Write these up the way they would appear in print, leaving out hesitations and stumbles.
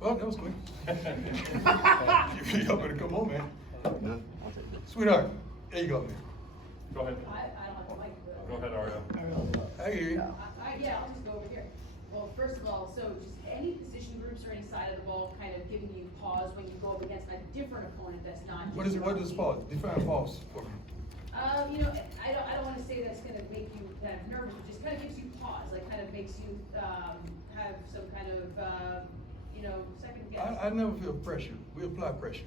Well, that was quick. Y'all better come on, man. Sweetheart, there you go, man. Go ahead. I don't have a mic. Go ahead, Ariel. I hear you. Yeah, I'll just go over here. Well, first of all, so just any position groups or any side of the ball kind of giving you pause when you go up against a different opponent that's not. What is pause? Define pause for me. You know, I don't want to say that it's going to make you kind of nervous, but just kind of gives you pause, like kind of makes you have some kind of you know, second guess. I never feel pressure. We apply pressure.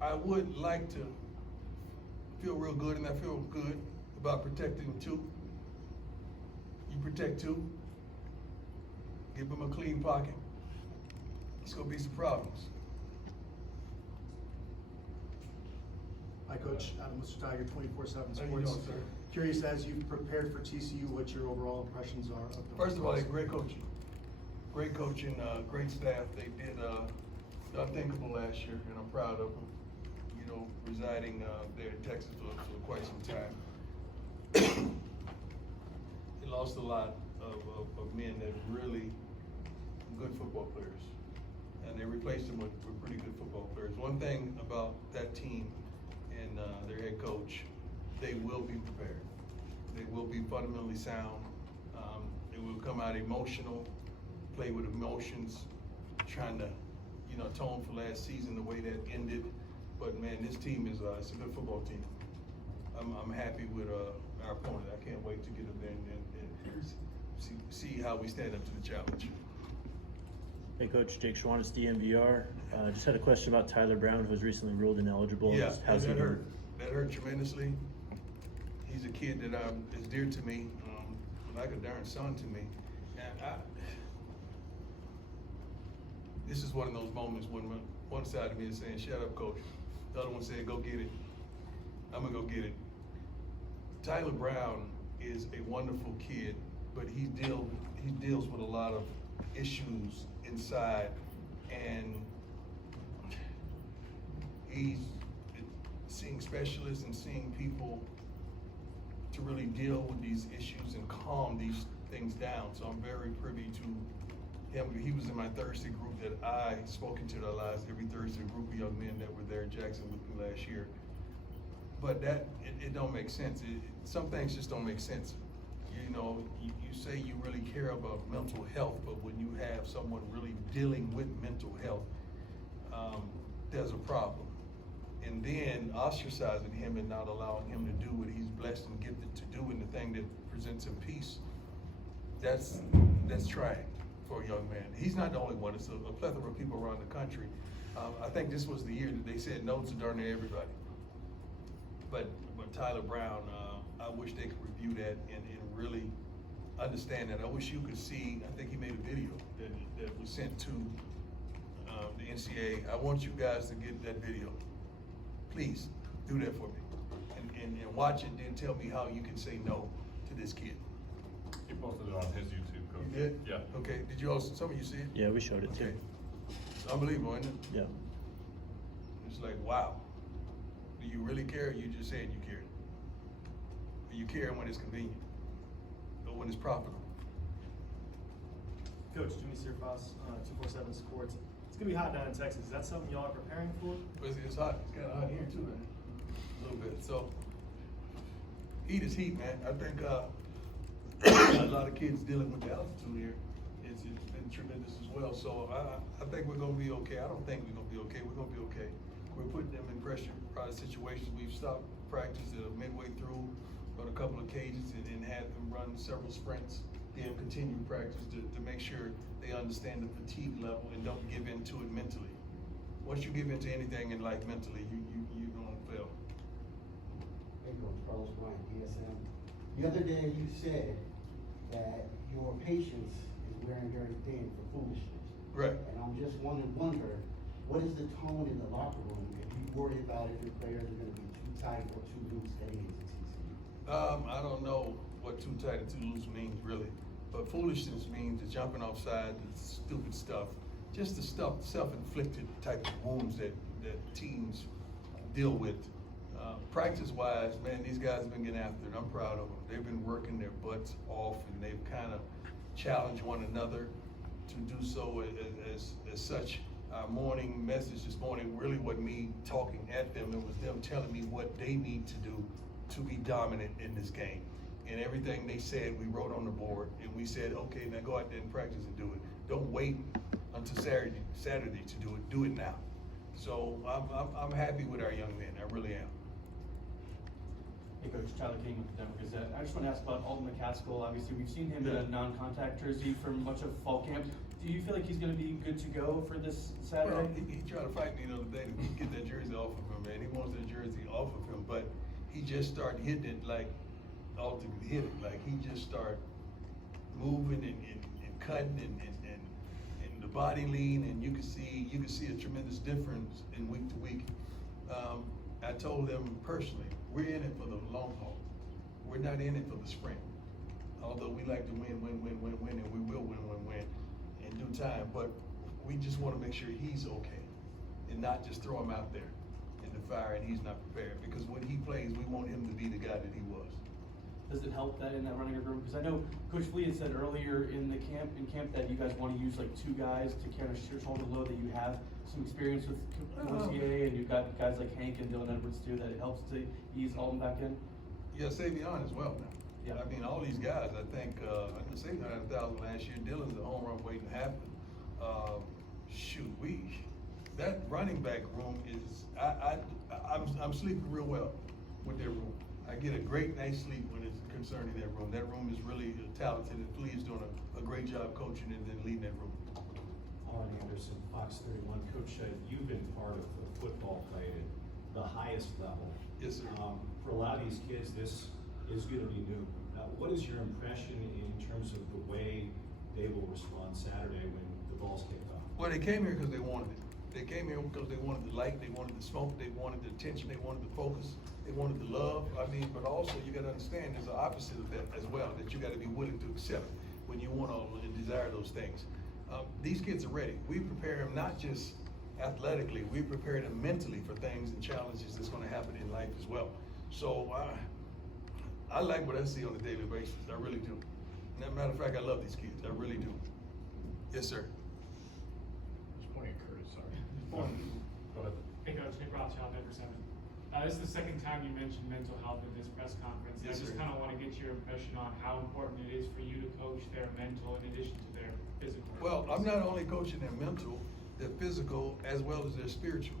I would like to feel real good, and I feel good about protecting two. You protect two, give them a clean pocket. It's gonna be some problems. Hi, Coach. Adam, Mr. Tiger, 24/7 How you Sports. doing, sir? Curious, as you've prepared for TCU, what your overall impressions are of the First of all, Hawks? great coaching. Great coaching, great staff. They did the unthinkable last year, and I'm proud of them. You know, residing there in Texas for quite some time. They lost a lot of men that really good football players, and they replaced them with pretty good football players. One thing about that team and their head coach, they will be prepared. They will be fundamentally sound. They will come out emotional, play with emotions, trying to, you know, atone for last season the way that ended. But man, this team is it's a good football team. I'm happy with our opponent. I can't wait to get up there and see how we stand up to the challenge. Hey Coach, Jake Schwanitz, DMVR. Just had a question about Tyler Brown, who was recently ruled ineligible. Yeah, How's he that doing? hurt. That hurt tremendously. He's a kid that is dear to me, like a darn son to me. And this is one of those moments when one side of me is saying, "Shut up, coach." The other one said, "Go get it." I'm gonna go get it. Tyler Brown is a wonderful kid, but he deals with a lot of issues inside, and he's seeing specialists and seeing people to really deal with these issues and calm these things down. So I'm very privy to him. He was in my Thursday group that I spoke into their lives every Thursday, a group of young men that were there in Jackson with me last year. But that, it don't make sense. Some things just don't make sense. You know, you say you really care about mental health, but when you have someone really dealing with mental health, there's a problem. And then ostracizing him and not allowing him to do what he's blessed and gifted to do, and the thing that presents him peace, that's trying for a young man. He's not the only one. It's a plethora of people around the country. I think this was the year that they said no to darn near everybody. But Tyler Brown, I wish they could review that and really understand that. I wish you could see, I think he made a video that was sent to the NCAA. I want you guys to get that video. Please do that for me. And watch it, then tell me how you can say no to this kid. He posted it on his YouTube, Coach. You did? Yeah. Okay, did you also, some of you see it? Yeah, we showed it Okay. too. It's unbelievable, isn't it? Yeah. It's like, wow. Do you really care, or you just saying you care? Do you care when it's convenient, or when it's profitable? Coach, Jimmy Searfoss, 247 Sports. It's gonna be hot down in Texas. Is that something y'all are preparing for? But it's hot. It's kind of hot here too, man. A little bit. So, heat is heat, man. I think a lot of kids dealing with the altitude here. It's been tremendous as well. So I think we're gonna be okay. I don't think we're gonna be okay. We're gonna be okay. We're putting them in pressure situations. We've stopped practice midway through on a couple of occasions and had them run several sprints. Then continue practice to make sure they understand the fatigue level and don't give in to it mentally. Once you give in to anything in life mentally, you're gonna fail. Hey, Coach Carlos Bryant, DSM. The other day you said that your patience is wearing very thin for foolishness. Right. And I'm just wonder, what is the tone in the locker room? Are you worried about if your players are going to be too tight or too loose heading into TCU? I don't know what too tight and too loose means really, but foolishness means the jumping offside, the stupid stuff, just the stuff, self-inflicted type of wounds that teams deal with. Practice-wise, man, these guys have been getting after it. I'm proud of them. They've been working their butts off, and they've kind of challenged one another. to do so as such. Our morning message this morning really wasn't me talking at them, it was them telling me what they need to do to be dominant in this game. And everything they said, we wrote on the board, and we said, okay, now go out there and practice and do it. Don't wait until Saturday to do it now. So I'm happy with our young men, I really am. Hey Coach, Tyler King with the Denver Gazette. I just want to ask about Alton McCaskill. Obviously, we've seen him in a non-contact jersey for much of fall camp. Do you feel like he's going to be good to go for this Saturday? Well, he tried to fight me the other day to get that jersey off of him, man. He wants that jersey off of him, but he just started hitting it like Alton hit it. Like he just started moving and cutting and the body lean, and you can see a tremendous difference in week to week. I told them personally, we're in it for the long haul. We're not in it for the sprint. Although we like to win, and we will win in due time, but we just want to make sure he's okay and not just throw him out there in the fire and he's not prepared, because when he plays, we want him to be the guy that he was. Does it help that in that running room? Because I know Coach Flea had said earlier in camp that you guys want to use like two guys to kind of shoulder the load, that you have some experience with Courtier, and you've got guys like Hank and Dylan Edwards too, that it helps to ease Alton back in? Yeah, Savion as well now. Yeah. I mean, all these guys, I think, Savion had 1,000 last year. Dylan's a home run waiting to happen. That running back room is, I'm sleeping real well with their room. I get a great night's sleep when it's concerning that room. That room is really talented, and Flea is doing a great job coaching and then leading that room. Alan Anderson, Fox 31. Coach, you've been part of the football play at the highest level. Yes, sir. For a lot of these kids, this is going to be new. What is your impression in terms of the way they will respond Saturday when the ball's kicked off? Well, they came here because they wanted it. They came here because they wanted the light, they wanted the smoke, they wanted the attention, they wanted the focus, they wanted the love. I mean, but also you got to understand there's an opposite of that as well, that you got to be willing to accept when you want to desire those things. These kids are ready. We prepare them not just athletically, we prepare them mentally for things and challenges that's going to happen in life as well. So I like what I see on a daily basis. I really do. As a matter of fact, I love these kids. I really do. Yes, sir. Just pointing at Curtis, sorry. Go ahead. Hey Coach, Nick Rothschild, Denver 7. This is the second time you mentioned mental health at this press conference. Yes, I just sir. kind of want to get your impression on how important it is for you to coach their mental in addition to their physical. Well, I'm not only coaching their mental, their physical, as well as their spiritual,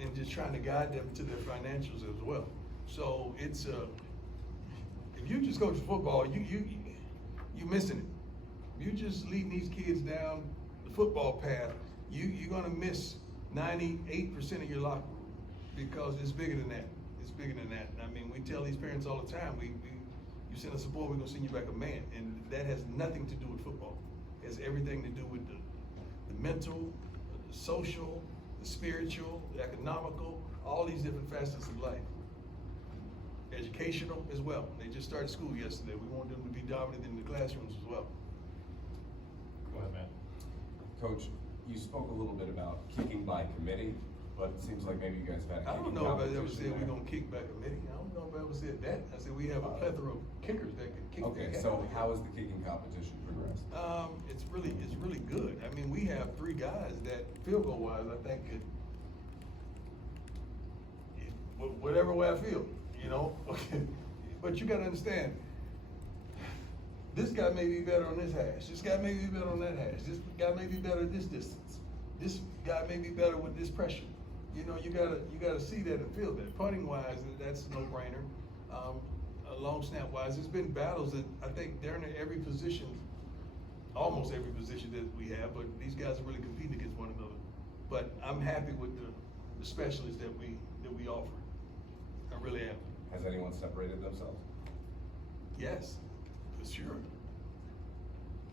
and just trying to guide them to their financials as well. So it's if you just coach football, you missing it. You just leading these kids down the football path. You're gonna miss 98% of your locker room, because it's bigger than that. It's bigger than that. I mean, we tell these parents all the time, you send us a boy, we're gonna send you back a man, and that has nothing to do with football. It has everything to do with the mental, the social, the spiritual, the economical, all these different facets of life. Educational as well. They just started school yesterday. We want them to be dominant in the classrooms as well. Go ahead, man. Coach, you spoke a little bit about kicking by committee, but it seems like maybe you guys have had a I don't kicking know if I ever competition said we're there. gonna kick back committee. I don't know if I ever said that. I said we have a plethora of kickers that can kick. Okay, so how has the kicking competition progressed? It's really good. I mean, we have 3 guys that field goal wise, I think could, whatever way I feel, you know. But you gotta understand, this guy may be better on this hash. This guy may be better on that hash. This guy may be better at this distance. This guy may be better with this pressure. You know, you gotta see that and feel that. Punting wise, that's no brainer. Long snap wise, there's been battles that I think they're in every position, almost every position that we have, but these guys are really competing against one another. But I'm happy with the specialists that we offer. I really am. Has anyone separated themselves? Yes, for sure.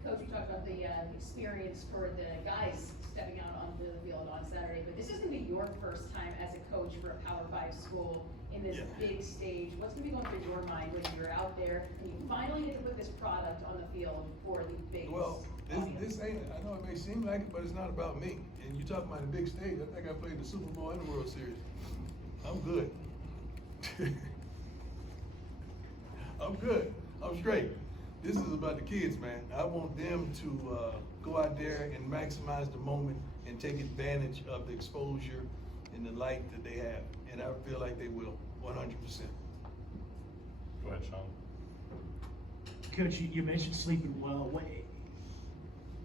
Coach, you talked about the experience for the guys stepping out onto the field on Saturday, but this is gonna be your first time as a coach for a Power 5 school in this big stage. What's gonna be going through your mind when you're out there and you finally get to put this product on the field for the biggest Well, audience? this ain't, I know it may seem like it, but it's not about me. And you talking about a big stage, I think I played the Super Bowl and the World Series. I'm good. I'm good. I'm straight. this is about the kids, man. I want them to go out there and maximize the moment and take advantage of the exposure and the light that they have. And I feel like they will, 100%. Go ahead, Sean. Coach, you mentioned sleeping well.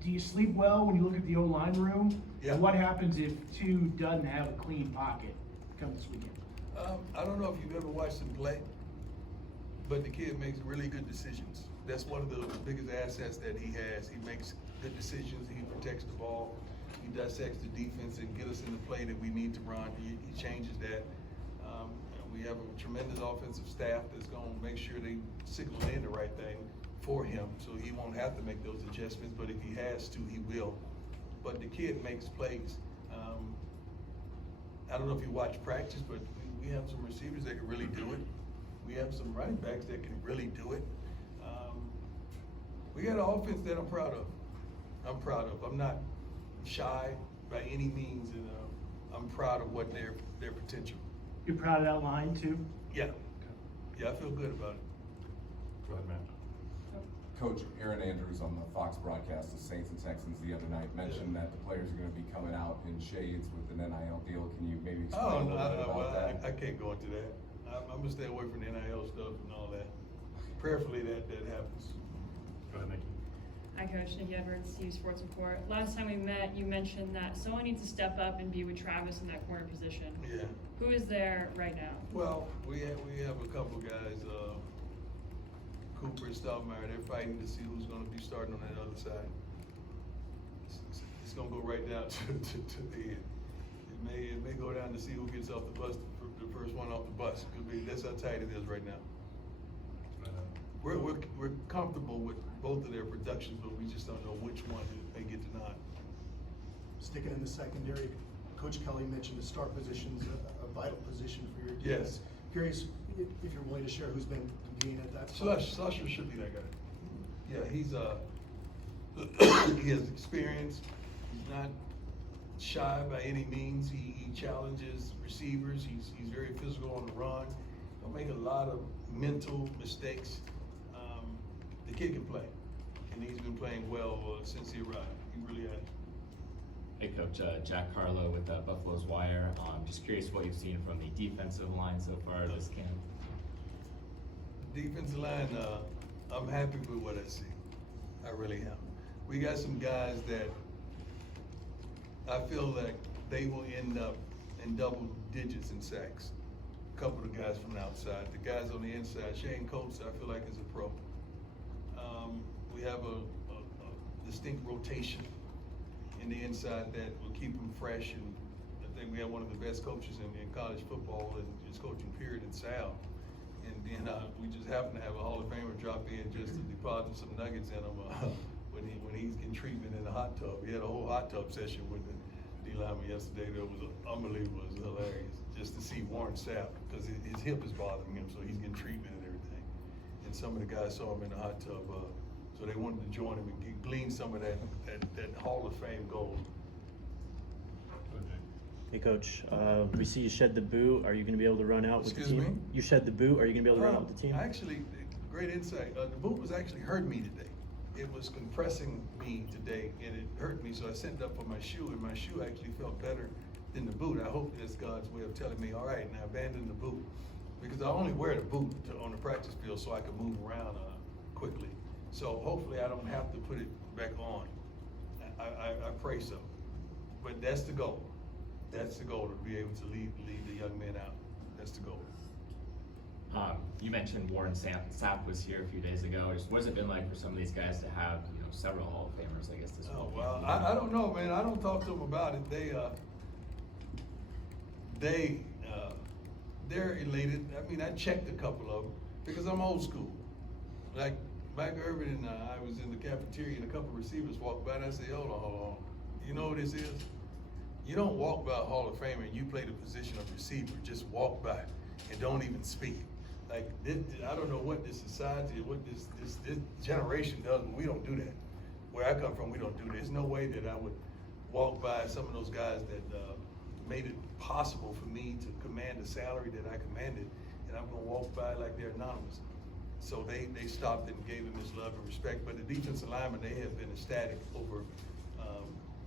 Do you sleep well when you look at the O-line room? Yeah. And what happens if 2 doesn't have a clean pocket come this weekend? I don't know if you've ever watched him play, but the kid makes really good decisions. That's one of the biggest assets that he has. He makes good decisions. He protects the ball. He dissects the defense and get us in the play that we need to run. He changes that. We have a tremendous offensive staff that's going to make sure they signal in the right thing for him, so he won't have to make those adjustments. But if he has to, he will. But the kid makes plays. I don't know if you watch practice, but we have some receivers that can really do it. We have some running backs that can really do it. We got an offense that I'm proud of. I'm not shy by any means, and I'm proud of what their potential. You're proud of that line too? Yeah. Yeah, I feel good about it. Go ahead, Matt. Coach Aaron Andrews on the Fox broadcast, the Saints and Texans the other night, mentioned that the players are gonna be coming out in shades with an NIL deal. Can you maybe explain a little bit about that? I can't go into that. I'm gonna stay away from the NIL stuff and all that. Prayerfully that happens. Go ahead, Nikki. Hi, Coach. Nikki Edwards, CU Sports Report. Last time we met, you mentioned that someone needs to step up and be with Travis in that corner position. Yeah. Who is there right now? Well, we have a couple guys, Cooper and Stoudemire. They're fighting to see who's gonna be starting on that other side. It's gonna go right down to the end. It may go down to see who gets off the bus, the first one off the bus. That's how tight it is right now. We're comfortable with both of their productions, but we just don't know which one they get to nod. Sticking in the secondary, Coach Kelly mentioned the start position's a vital position for your defense. Yes. Curious if you're willing to share who's been competing at that spot. Slusher should be that guy. Yeah, he's he has experience. He's not shy by any means. He challenges receivers. He's very physical on the run. He'll make a lot of mental mistakes. The kid can play, and he's been playing well since he arrived. He really has. Hey Coach, Jack Carlo with Buffalo's Wire. Just curious what you've seen from the defensive line so far this camp. Defensive line, I'm happy with what I see. I really am. We got some guys that I feel like they will end up in double digits in sacks. A couple of guys from the outside. The guys on the inside, Shane Coates, I feel like is a pro. We have a distinct rotation in the inside that will keep them fresh, and I think we have one of the best coaches in college football and his coaching period in Sal. And then we just happen to have a Hall of Famer drop in just to deposit some nuggets in him when he's getting treatment in the hot tub. We had a whole hot tub session with the D lineman yesterday that was unbelievable. It was hilarious just to see Warren Sapp, because his hip is bothering him, so he's getting treatment and everything. And some of the guys saw him in the hot tub, so they wanted to join him and glean some of that Hall of Fame gold. Hey Coach, we see you shed the boot. Are you going to be able to run out with the team? Excuse me? You shed the boot. Are you going to be able to run out with the team? Actually, great insight. The boot was actually hurting me today. It was compressing me today, and it hurt me, so I sent it up for my shoe, and my shoe actually felt better than the boot. I hope that's God's way of telling me, all right, now abandon the boot. Because I only wear the boot on the practice field so I can move around quickly. So hopefully I don't have to put it back on. I pray so. But that's the goal. That's the goal, to be able to lead the young men out. That's the goal. You mentioned Warren Sapp was here a few days ago. Just what's it been like for some of these guys to have several Hall of Famers, I guess, this week? Oh, well, I don't know, man. I don't talk to them about it. They're elated. I mean, I checked a couple of them because I'm old school. Like Mike Irvin and I was in the cafeteria and a couple of receivers walked by and I said, hold on. You know what this is? You don't walk by a Hall of Famer and you play the position of receiver. Just walk by and don't even speak. Like this, I don't know what this society, what this generation does, but we don't do that. Where I come from, we don't do that. There's no way that I would walk by some of those guys that made it possible for me to command the salary that I commanded, and I'm gonna walk by like they're anonymous. So they stopped and gave him his love and respect, but the defensive linemen, they have been ecstatic over,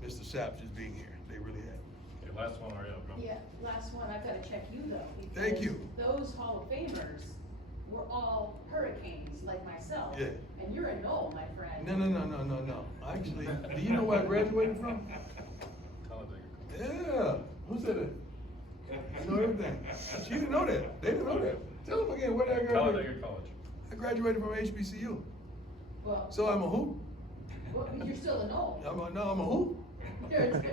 Mr. Sapp just being here, they really have. Okay, last one, Ariel, go. Yeah, last one, I've gotta check you though. Thank because you. Those Hall of Famers were all Hurricanes like myself. Yeah. And you're a Knoll, my friend. No. Actually, do you know where I graduated from? Yeah, who said it? I know everything. She didn't know that. They didn't know that. Tell them again, where did I graduate? Talladega College. I graduated from HBCU. Well, So I'm a who? well, you're still a Knoll. I'm a who?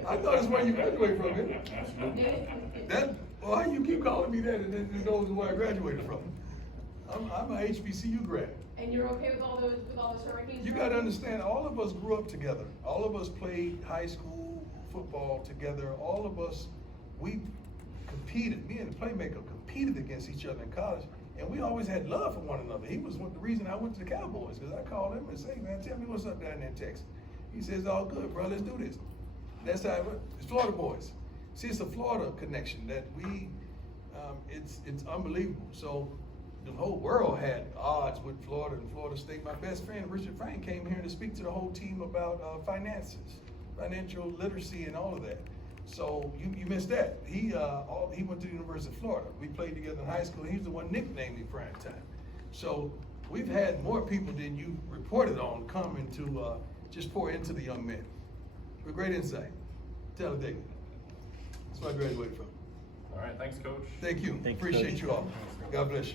I thought that's where you graduated from, man. Well, how you keep calling me that and then you know where I graduated from? I'm a HBCU grad. And you're okay with all those Hurricanes? You gotta understand, all of us grew up together. All of us played high school football together. All of us, we competed, me and the playmaker competed against each other in college, and we always had love for one another. He was the reason I went to the Cowboys, because I called him and say, man, tell me what's up down there in Texas. He says, all good, bro, let's do this. That's how it's Florida boys. See, it's a Florida connection that we, it's unbelievable. So the whole world had odds with Florida and Florida State. My best friend, Richard Frank, came here to speak to the whole team about finances, financial literacy and all of that. So you missed that. He went to the University of Florida. We played together in high school. He's the one nicknamed me Prime Time. So we've had more people than you reported on coming to just pour into the young men. With great insight. Talladega. That's where I graduated from. All right, thanks, Coach. Thank you. Thank you, Appreciate Coach. you all. God bless you.